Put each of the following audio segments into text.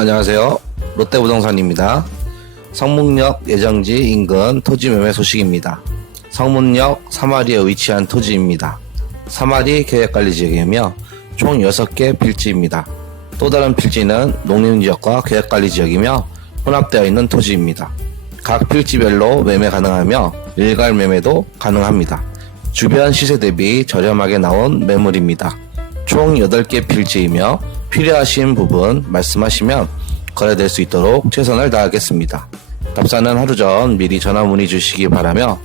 안녕하세요. 롯데부동산입니다. 성문역 예정지 인근 토지 매매 소식입니다. 성문역 3마리에 위치한 토지입니다. 3마리 계획관리지역이며 총 6개 필지입니다. 또 다른 필지는 농림지역과 계획관리지역이며 혼합되어 있는 토지입니다. 각 필지별로 매매 가능하며 일괄 매매도 가능합니다. 주변 시세 대비 저렴하게 나온 매물입니다. 총 8개 필지이며 필요하신 부분 말씀하시면 거래될 수 있도록 최선을 다하겠습니다. 답사는 하루 전 미리 전화 문의 주시기 바라며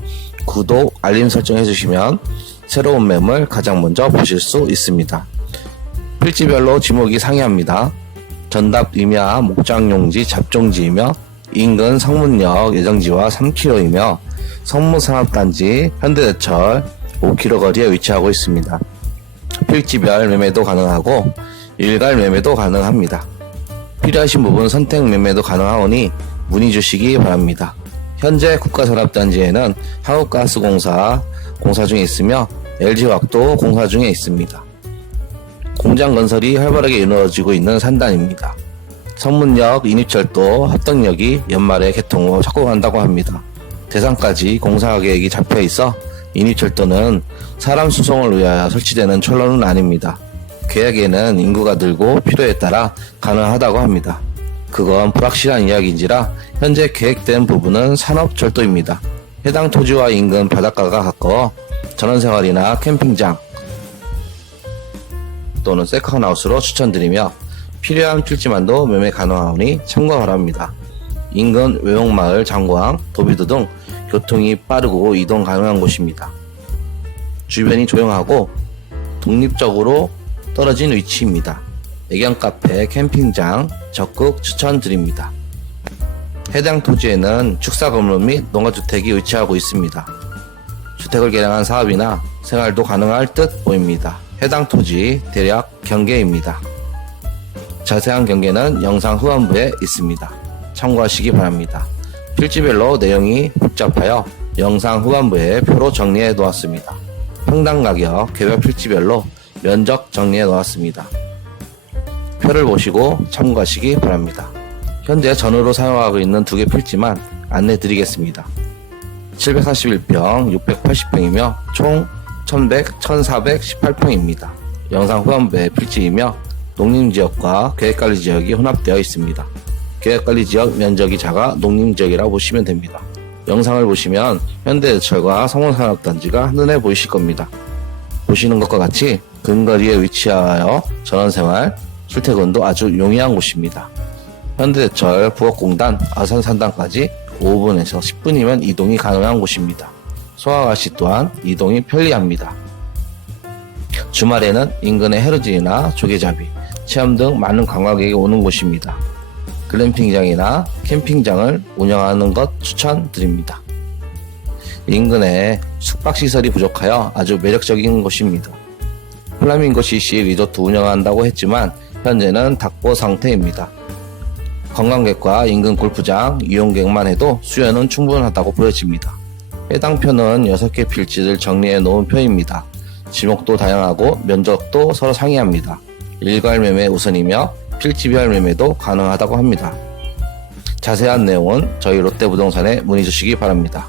구독, 알림 설정 해 주시면 새로운 매물 가장 먼저 보실 수 있습니다. 필지별로 지목이 상이합니다. 전답 임야 목장용지 잡종지이며 인근 성문역 예정지와 3km이며 성문산업단지 현대제철 5km 거리에 위치하고 있습니다. 필지별 매매도 가능하고 일괄 매매도 가능합니다. 필요하신 부분 선택 매매도 가능하오니 문의 주시기 바랍니다. 현재 국가산업단지에는 한국가스공사 공사 중에 있으며 LG화학도 공사 중에 있습니다. 공장 건설이 활발하게 이루어지고 있는 산단입니다. 성문역 인입철도 합덕역이 연말에 개통 후 착공한다고 합니다. 대상까지 공사 계획이 잡혀 있어 인입철도는 사람 수송을 위하여 설치되는 철로는 아닙니다. 계획에는 인구가 늘고 필요에 따라 가능하다고 합니다. 그건 불확실한 이야기인지라 현재 계획된 부분은 산업철도입니다. 해당 토지와 인근 바닷가가 가까워 전원생활이나 캠핑장 또는 세컨하우스로 추천드리며 필요한 필지만도 매매 가능하오니 참고 바랍니다. 인근 외옥마을, 장광, 도비도 등 교통이 빠르고 이동 가능한 곳입니다. 주변이 조용하고 독립적으로 떨어진 위치입니다. 애견 카페, 캠핑장 적극 추천드립니다. 해당 토지에는 축사 건물 및 농가주택이 위치하고 있습니다. 주택을 개량한 사업이나 생활도 가능할 듯 보입니다. 해당 토지 대략 경계입니다. 자세한 경계는 영상 후반부에 있습니다. 참고하시기 바랍니다. 필지별로 내용이 복잡하여 영상 후반부에 표로 정리해 놓았습니다. 평당 가격, 개별 필지별로 면적 정리해 놓았습니다. 표를 보시고 참고하시기 바랍니다. 현재 전으로 사용하고 있는 두 개 필지만 안내 드리겠습니다. 741평, 680평이며 총 1100, 1418평입니다. 영상 후반부에 필지이며 농림지역과 계획관리지역이 혼합되어 있습니다. 계획관리지역 면적이 작아 농림지역이라고 보시면 됩니다. 영상을 보시면 현대제철과 성원산업단지가 한눈에 보이실 겁니다. 보시는 것과 같이 근거리에 위치하여 전원생활, 출퇴근도 아주 용이한 곳입니다. 현대제철 부업공단 아산산단까지 5분에서 10분이면 이동이 가능한 곳입니다. 소아가시 또한 이동이 편리합니다. 주말에는 인근의 해루질이나 조개잡이, 체험 등 많은 관광객이 오는 곳입니다. 글램핑장이나 캠핑장을 운영하는 것 추천드립니다. 인근에 숙박시설이 부족하여 아주 매력적인 곳입니다. 플라밍고 CC 리조트 운영한다고 했지만 현재는 닭보 상태입니다. 관광객과 인근 골프장 이용객만 해도 수요는 충분하다고 보여집니다. 해당 표는 6개 필지를 정리해 놓은 표입니다. 지목도 다양하고 면적도 서로 상이합니다. 일괄 매매 우선이며 필지별 매매도 가능하다고 합니다. 자세한 내용은 저희 롯데부동산에 문의 주시기 바랍니다.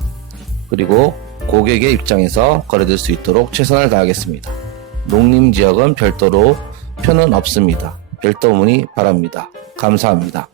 그리고 고객의 입장에서 거래될 수 있도록 최선을 다하겠습니다. 농림 지역은 별도로 표는 없습니다. 별도 문의 바랍니다. 감사합니다.